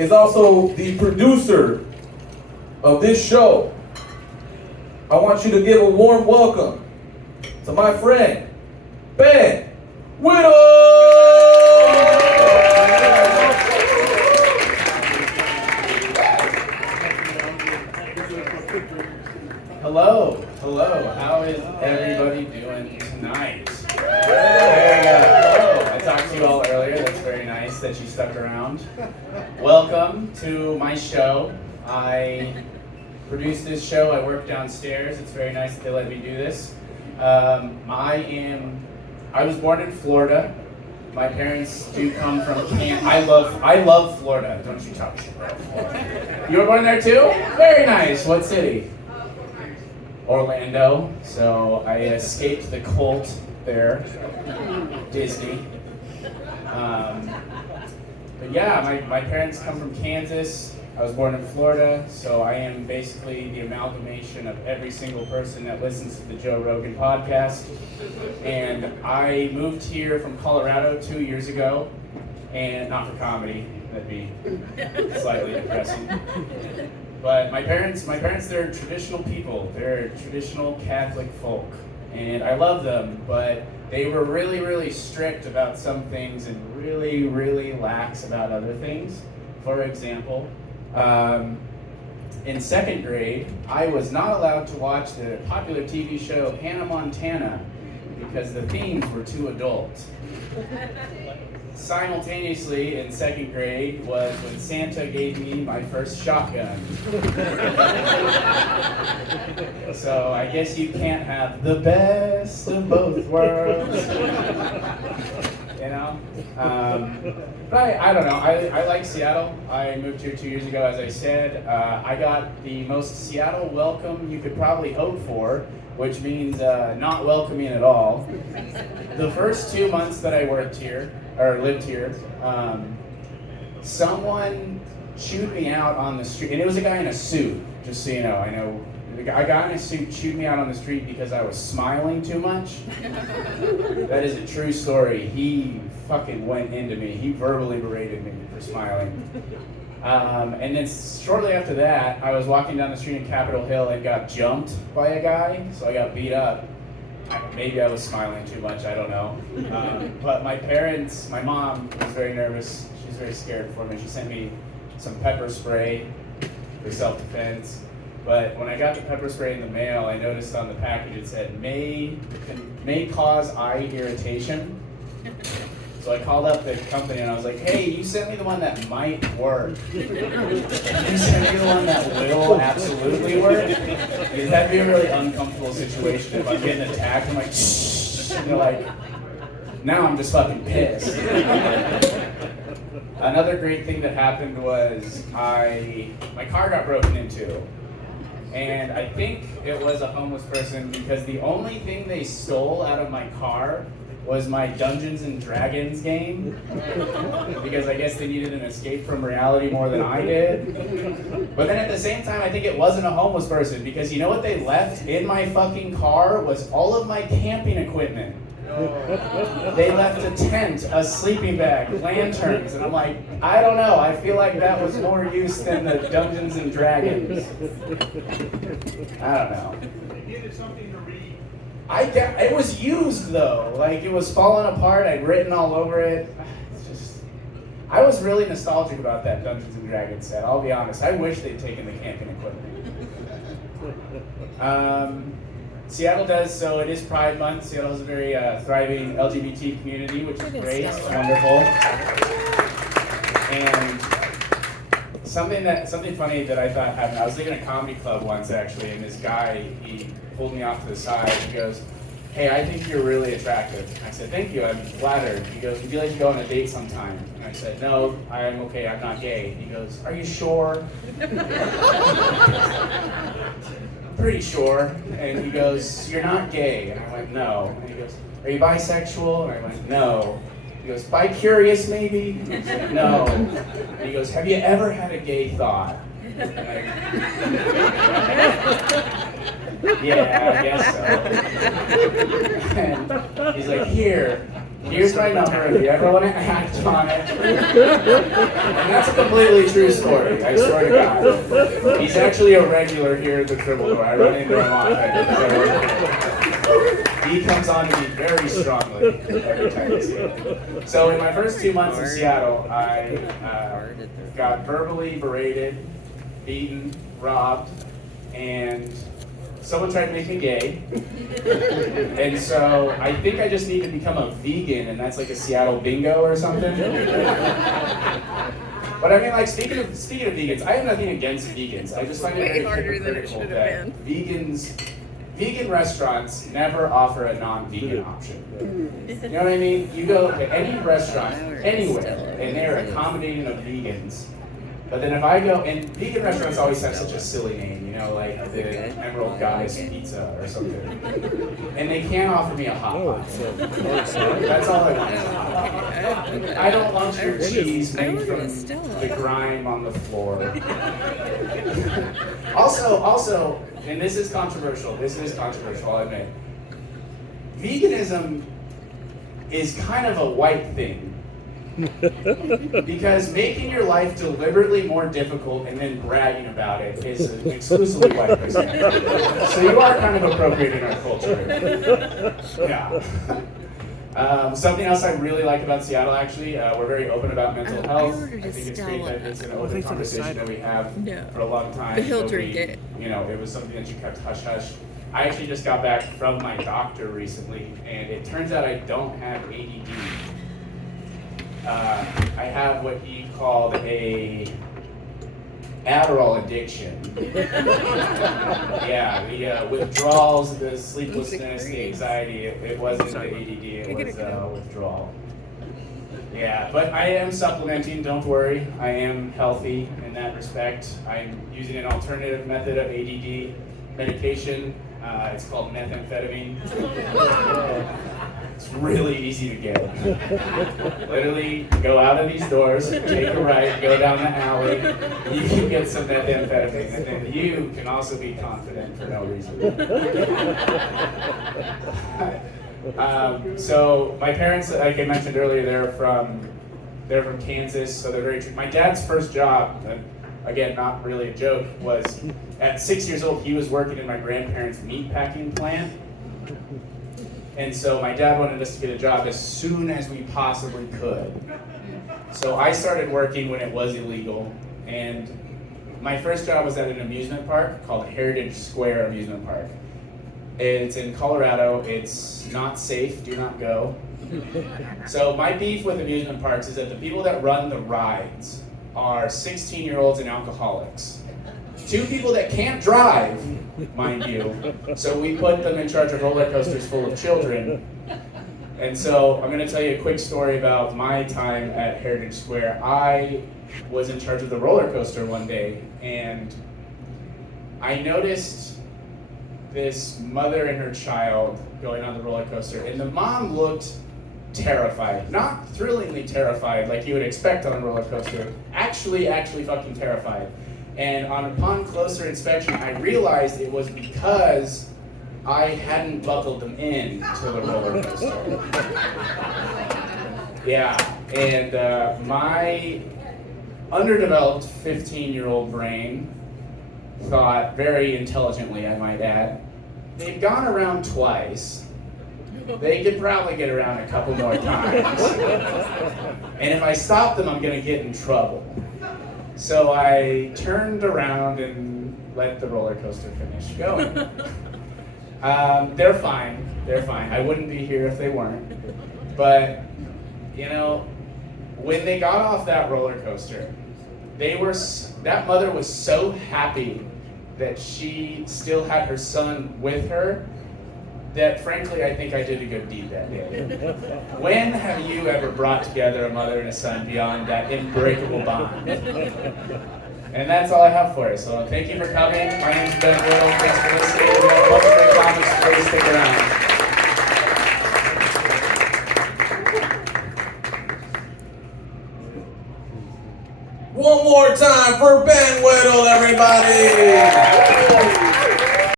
is also the producer of this show. I want you to give a warm welcome to my friend, Ben Whittle! Hello, how is everybody doing tonight? There you go. I talked to you all earlier, that's very nice that you stuck around. Welcome to my show. I produce this show, I work downstairs, it's very nice that they let me do this. I was born in Florida. My parents do come from I love Florida, don't you talk shit about Florida. You were born there too? Very nice, what city? Orlando, so I escaped the cult there, Disney. But yeah, my parents come from Kansas. I was born in Florida, so I am basically the amalgamation of every single person that listens to the Joe Rogan podcast. And I moved here from Colorado 2 years ago, and not for comedy, that'd be slightly depressing. But my parents, they're traditional people. They're traditional Catholic folk. And I love them, but they were really, really strict about some things and really, really lax about other things. For example, in second grade, I was not allowed to watch the popular TV show Hannah Montana because the themes were too adult. Simultaneously, in second grade, was when Santa gave me my first shotgun. So I guess you can't have the best of both worlds. You know? But I don't know. I like Seattle. I moved here 2 years ago, as I said. I got the most Seattle welcome you could probably hope for, which means not welcoming at all. The first 2 months that I worked here, or lived here, someone chewed me out on the street, and it was a guy in a suit, just so you know. I know a guy in a suit chewed me out on the street because I was smiling too much. That is a true story. He fucking went into me. He verbally berated me for smiling. And then shortly after that, I was walking down the street in Capitol Hill and got jumped by a guy, so I got beat up. Maybe I was smiling too much, I don't know. But my mom was very nervous. She was very scared for me. She sent me some pepper spray for self-defense. But when I got the pepper spray in the mail, I noticed on the package it said, may cause eye irritation. So I called up the company and I was like, hey, you sent me the one that might work. You sent me the one that will absolutely work? Because that'd be a really uncomfortable situation if I'm getting attacked. I'm like, shh. And they're like, now I'm just fucking pissed. Another great thing that happened was my car got broken into. And I think it was a homeless person because the only thing they stole out of my car was my Dungeons and Dragons game, because I guess they needed an escape from reality more than I did. But then at the same time, I think it wasn't a homeless person, because you know what they left in my fucking car was all of my camping equipment. They left a tent, a sleeping bag, lanterns, and I'm like, I don't know, I feel like that was more use than the Dungeons and Dragons. I don't know. They needed something to read. It was used though, like it was falling apart, I'd written all over it. I was really nostalgic about that Dungeons and Dragons set, I'll be honest. I wish they'd taken the camping equipment. Seattle does, so it is Pride Month. Seattle has a very thriving LGBT community, which is great, it's wonderful. And something funny that I thought happened, I was thinking a comedy club once actually, and this guy, he pulled me off to the side, he goes, hey, I think you're really attractive. I said, thank you, I'm flattered. He goes, would you like to go on a date sometime? And I said, no, I'm okay, I'm not gay. He goes, are you sure? Pretty sure. And he goes, you're not gay. And I went, no. And he goes, are you bisexual? And I went, no. He goes, bi-curious maybe? And I said, no. And he goes, have you ever had a gay thought? Yeah, I guess so. And he's like, here, Here's my number if you ever want to act on it. And that's a completely true story, I swear to God. He's actually a regular here at the Triple Door. I run into him often. He comes on to me very strongly every time I see him. So in my first 2 months in Seattle, I got verbally berated, beaten, robbed, and someone tried to make me gay. And so I think I just need to become a vegan, and that's like a Seattle bingo or something. But I mean, like, speaking of vegans, I have nothing against vegans. I just find it very hypocritical that vegan restaurants never offer a non-vegan option. You know what I mean? You go to any restaurant, anywhere, and they're accommodating of vegans. But then if I go, and vegan restaurants always have such a silly name, you know, like the Emerald Guy's Pizza or something. And they can't offer me a hot pot. That's all I want is a hot pot. I don't want your cheese made from the grime on the floor. Also, and this is controversial, I'll admit. Veganism is kind of a white thing. Because making your life deliberately more difficult and then bragging about it is an exclusively white person. So you are kind of appropriating our culture. Yeah. Something else I really like about Seattle, actually, we're very open about mental health. I think it's great that it's an open conversation that we have for a long time. But he'll drink it. You know, it was something that you kept hush-hush. I actually just got back from my doctor recently, and it turns out I don't have ADD. I have what he called a Adderall addiction. Yeah, the withdrawals, the sleeplessness, the anxiety, it wasn't the ADD, it was withdrawal. Yeah, but I am supplementing, don't worry. I am healthy in that respect. I'm using an alternative method of ADD medication. It's called methamphetamine. It's really easy to get. Literally, go out of these doors, take a right, go down the alley, you can get some methamphetamine, and then you can also be confident for no reason. So my parents, like I mentioned earlier, they're from Kansas, so they're very true. My dad's first job, again, not really a joke, was at 6 years old, he was working in my grandparents' meat packing plant. And so my dad wanted us to get a job as soon as we possibly could. So I started working when it was illegal, and my first job was at an amusement park called Heritage Square Amusement Park. It's in Colorado. It's not safe, do not go. So my beef with amusement parks is that the people that run the rides are 16-year-olds and alcoholics. Two people that can't drive, mind you, so we put them in charge of roller coasters full of children. And so I'm going to tell you a quick story about my time at Heritage Square. I was in charge of the roller coaster one day, and I noticed this mother and her child going on the roller coaster, and the mom looked terrified. Not thrillingly terrified like you would expect on a roller coaster, actually fucking terrified. And upon closer inspection, I realized it was because I hadn't buckled them in to the roller coaster. Yeah, and my underdeveloped 15-year-old brain thought, very intelligently I might add, they've gone around twice. They could probably get around a couple more times. And if I stop them, I'm gonna get in trouble. So I turned around and let the roller coaster finish going. They're fine. I wouldn't be here if they weren't. But, you know, when they got off that roller coaster, that mother was so happy that she still had her son with her that, frankly, I think I did a good deed that day. When have you ever brought together a mother and a son beyond that unbreakable bond? And that's all I have for you. So thank you for coming. My name is Ben Whittle. Thanks for listening. We have a bunch of great comments. Please stick around. One more time for Ben Whittle, everybody.